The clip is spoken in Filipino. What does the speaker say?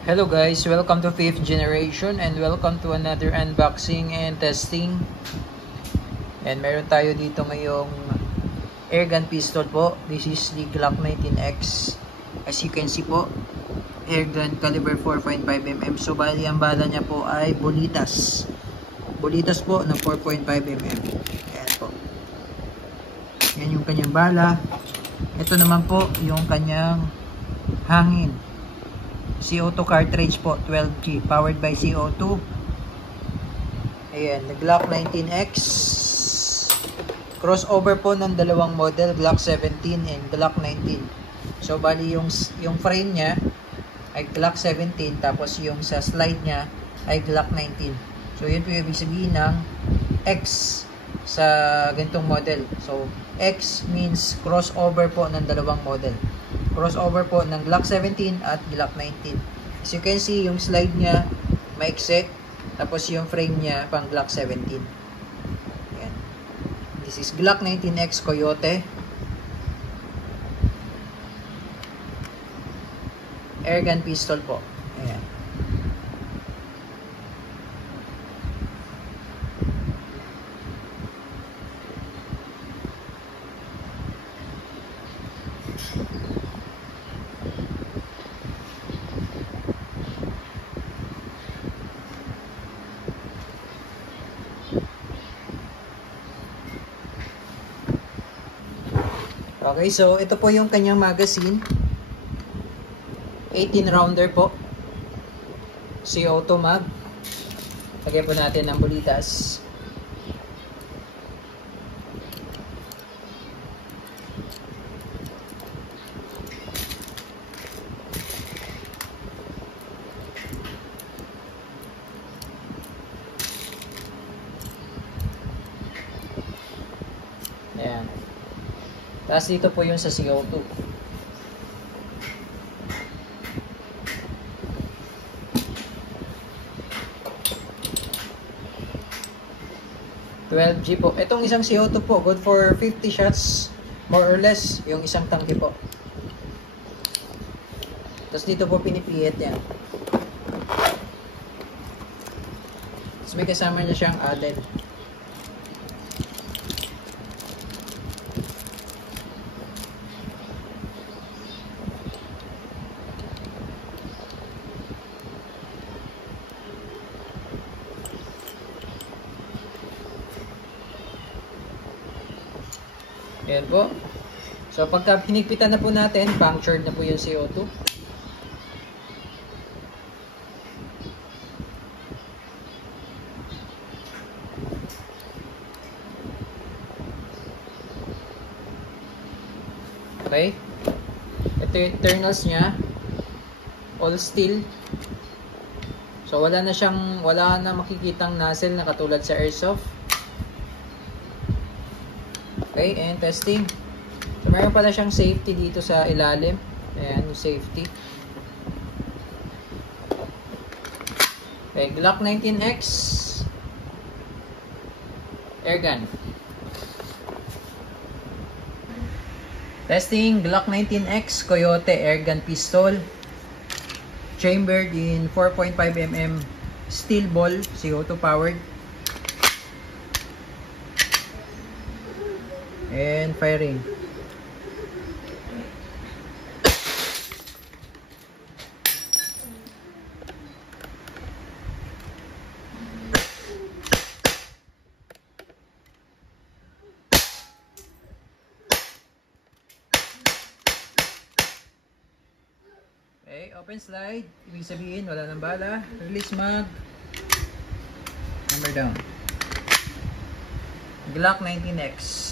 Hello guys, welcome to 5th generation and welcome to another unboxing and testing. And meron tayo dito ngayong airgun pistol po. This is the Glock 19X. As you can see po, airgun caliber 4.5mm. So bali ang bala niya po ay bolitas. Bolitas po ng 4.5mm. Ayan po. Yan yung kanyang bala. Ito naman po yung kanyang hangin. CO2 cartridge po, 12G, powered by CO2. Ayan, the Glock 19X. Crossover po ng dalawang model, Glock 17 and Glock 19. So, bali yung frame niya ay Glock 17, tapos yung sa slide niya ay Glock 19. So, yun po yung ibig sabihin ng X sa ganitong model. So, X means crossover po ng dalawang model. Crossover po ng Glock 17 at Glock 19. As you can see, yung slide niya maikse, tapos yung frame niya pang Glock 17. Ayan. This is Glock 19X Coyote. Airgun pistol po. Ayan. Okay, so ito po yung kanyang magazine. 18 rounder po. CO2 mag. Lagyan po natin ng bolitas. Ayan. Tapos dito po yung sa CO2. $12G po. Itong isang CO2 po, good for 50 shots, more or less, yung isang tangke po. Tapos dito po pinipihit yan. Tapos may kasama niya siyang added. Ayan po. So, pagka hinigpitan na po natin, punctured na po yung CO2. Okay. Ito yung internals niya. All steel. So, wala na makikitang nozzle na katulad sa airsoft. Okay, and testing. So, meron pala siyang safety dito sa ilalim. Ayan, yung safety. Okay, Glock 19X airgun. Testing, Glock 19X Coyote airgun pistol. Chambered in 4.5mm steel ball, CO2 powered. And firing. Okay, open slide. Ibig sabihin, wala nang bala. Release mag. Hammer down. Glock 19X.